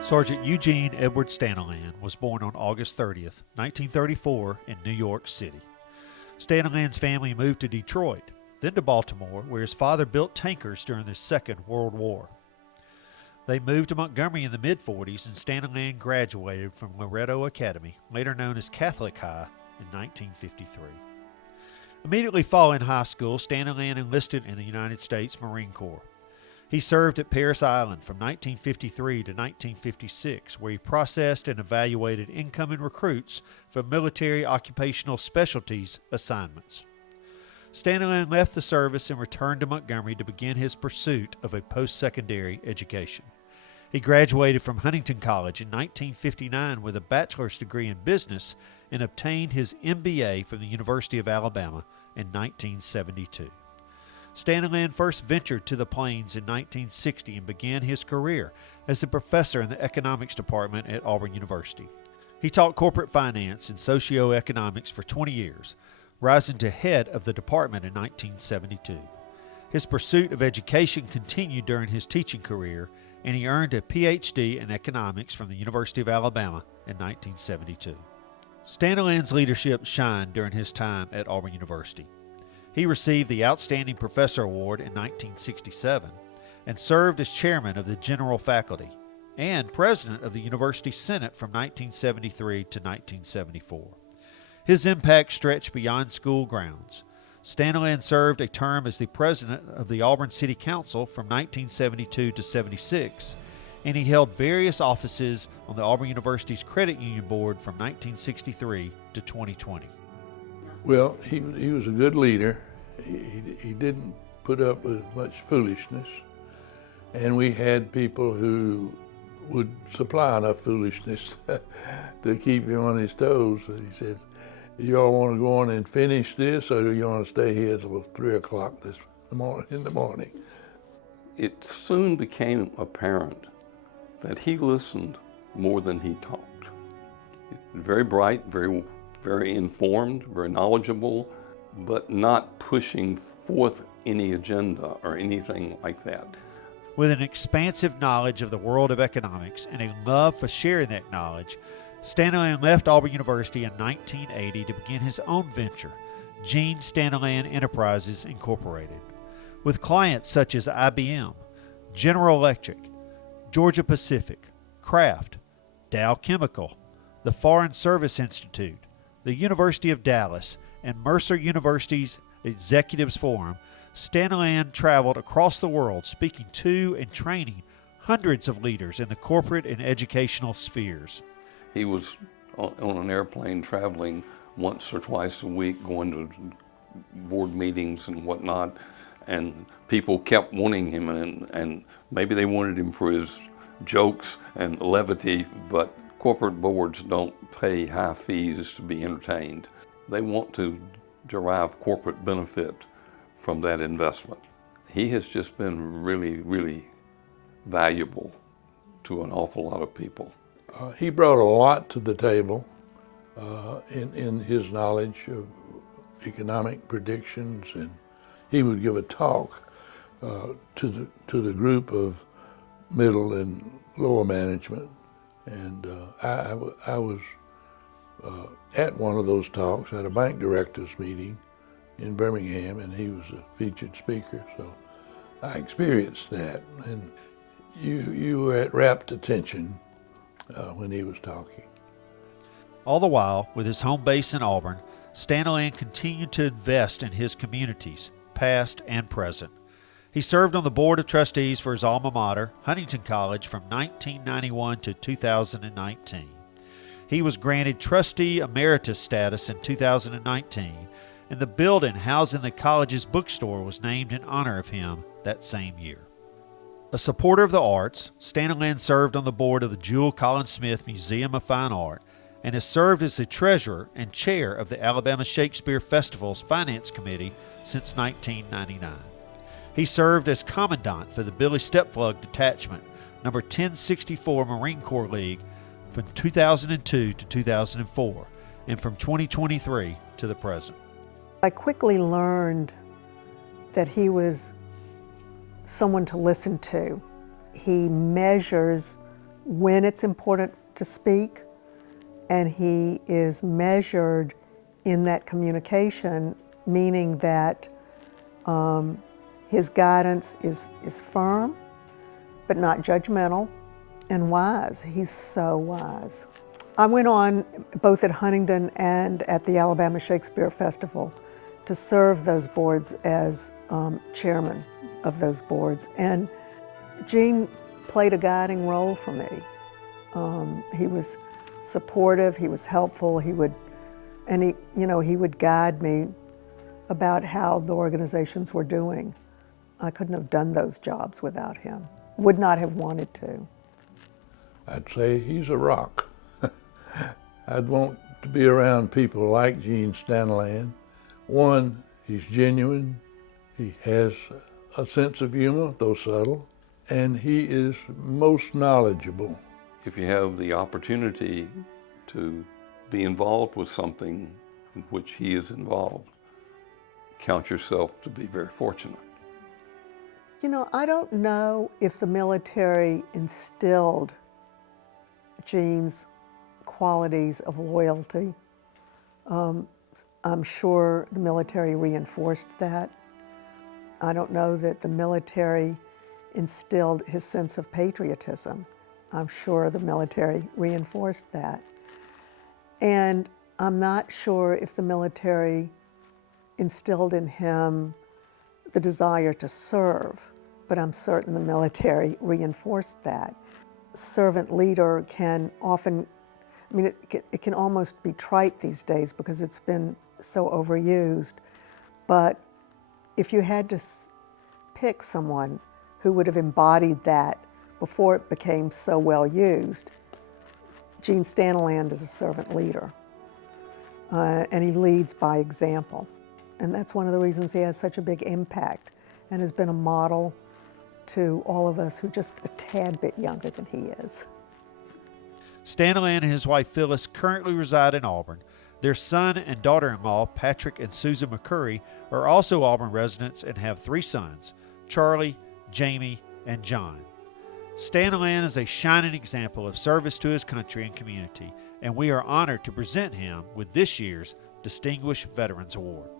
Sergeant Eugene Edward Stanaland was born on August 30th, 1934 in New York City. Stanaland's family moved to Detroit, then to Baltimore, where his father built tankers during the Second World War. They moved to Montgomery in the mid-40s, and Stanaland graduated from Loretto Academy, later known as Catholic High, in 1953. Immediately following high school, Stanaland enlisted in the United States Marine Corps. He served at Parris Island from 1953 to 1956, where he processed and evaluated incoming recruits for military occupational specialties assignments. Stanaland left the service and returned to Montgomery to begin his pursuit of a post-secondary education. He graduated from Huntington College in 1959 with a bachelor's degree in business and obtained his MBA from the University of Alabama in 1972. Stanaland first ventured to the plains in 1960 and began his career as a professor in the economics department at Auburn University. He taught corporate finance and socioeconomics for 20 years, rising to head of the department in 1972. His pursuit of education continued during his teaching career, and he earned a Ph.D. in economics from the University of Alabama in 1972. Stanaland's leadership shined during his time at Auburn University. He received the Outstanding Professor Award in 1967 and served as chairman of the General Faculty and president of the University Senate from 1973 to 1974. His impact stretched beyond school grounds. Stanaland served a term as the president of the Auburn City Council from 1972 to 76, and he held various offices on the Auburn University's Credit Union Board from 1963 to 2020. Well, he was a good leader. He didn't put up with much foolishness, and we had people who would supply enough foolishness to keep him on his toes. And he said, "You all want to go on and finish this, or do you want to stay here till 3 o'clock in the morning?" It soon became apparent that he listened more than he talked. Very bright, very informed, very knowledgeable, but not pushing forth any agenda or anything like that. With an expansive knowledge of the world of economics and a love for sharing that knowledge, Stanaland left Auburn University in 1980 to begin his own venture, Eugene Stanaland Enterprises Incorporated. With clients such as IBM, General Electric, Georgia Pacific, Kraft, Dow Chemical, the Foreign Service Institute, the University of Dallas, and Mercer University's Executives Forum, Stanaland traveled across the world speaking to and training hundreds of leaders in the corporate and educational spheres. He was on an airplane traveling once or twice a week, going to board meetings and whatnot, and people kept wanting him, and maybe they wanted him for his jokes and levity, but corporate boards don't pay high fees to be entertained. They want to derive corporate benefit from that investment. He has just been really, really valuable to an awful lot of people. He brought a lot to the table in his knowledge of economic predictions, and he would give a talk to the group of middle and lower management. And I was at one of those talks at a bank directors meeting in Birmingham, and he was a featured speaker. So I experienced that, and you were at rapt attention when he was talking. All the while, with his home base in Auburn, Stanaland continued to invest in his communities, past and present. He served on the board of trustees for his alma mater, Huntington College, from 1991 to 2019. He was granted trustee emeritus status in 2019, and the building housing the college's bookstore was named in honor of him that same year. A supporter of the arts, Stanaland served on the board of the Jewel Collins Smith Museum of Fine Art and has served as the treasurer and chair of the Alabama Shakespeare Festival's Finance Committee since 1999. He served as commandant for the Billy Stepflug Detachment, number 1064 Marine Corps League from 2002 to 2004, and from 2023 to the present. I quickly learned that he was someone to listen to. He measures when it's important to speak, and he is measured in that communication, meaning that his guidance is firm, but not judgmental, and wise. He's so wise. I went on both at Huntingdon and at the Alabama Shakespeare Festival to serve those boards as chairman of those boards. And Gene played a guiding role for me. He was supportive, he was helpful, he would guide me about how the organizations were doing. I couldn't have done those jobs without him. Would not have wanted to. I'd say he's a rock. I'd want to be around people like Eugene Stanaland. One, he's genuine, he has a sense of humor, though subtle, and he is most knowledgeable. If you have the opportunity to be involved with something in which he is involved, count yourself to be very fortunate. You know, I don't know if the military instilled Gene's qualities of loyalty. I'm sure the military reinforced that. I don't know that the military instilled his sense of patriotism. I'm sure the military reinforced that. And I'm not sure if the military instilled in him the desire to serve, but I'm certain the military reinforced that. Servant leader can often, it can almost be trite these days because it's been so overused, but if you had to pick someone who would have embodied that before it became so well used, Eugene Stanaland is a servant leader, and he leads by example. And that's one of the reasons he has such a big impact and has been a model to all of us who are just a tad bit younger than he is. Stanaland and his wife Phyllis currently reside in Auburn. Their son and daughter-in-law, Patrick and Susan McCurry, are also Auburn residents and have 3 sons, Charlie, Jamie, and John. Stanaland is a shining example of service to his country and community, and we are honored to present him with this year's Distinguished Veterans Award.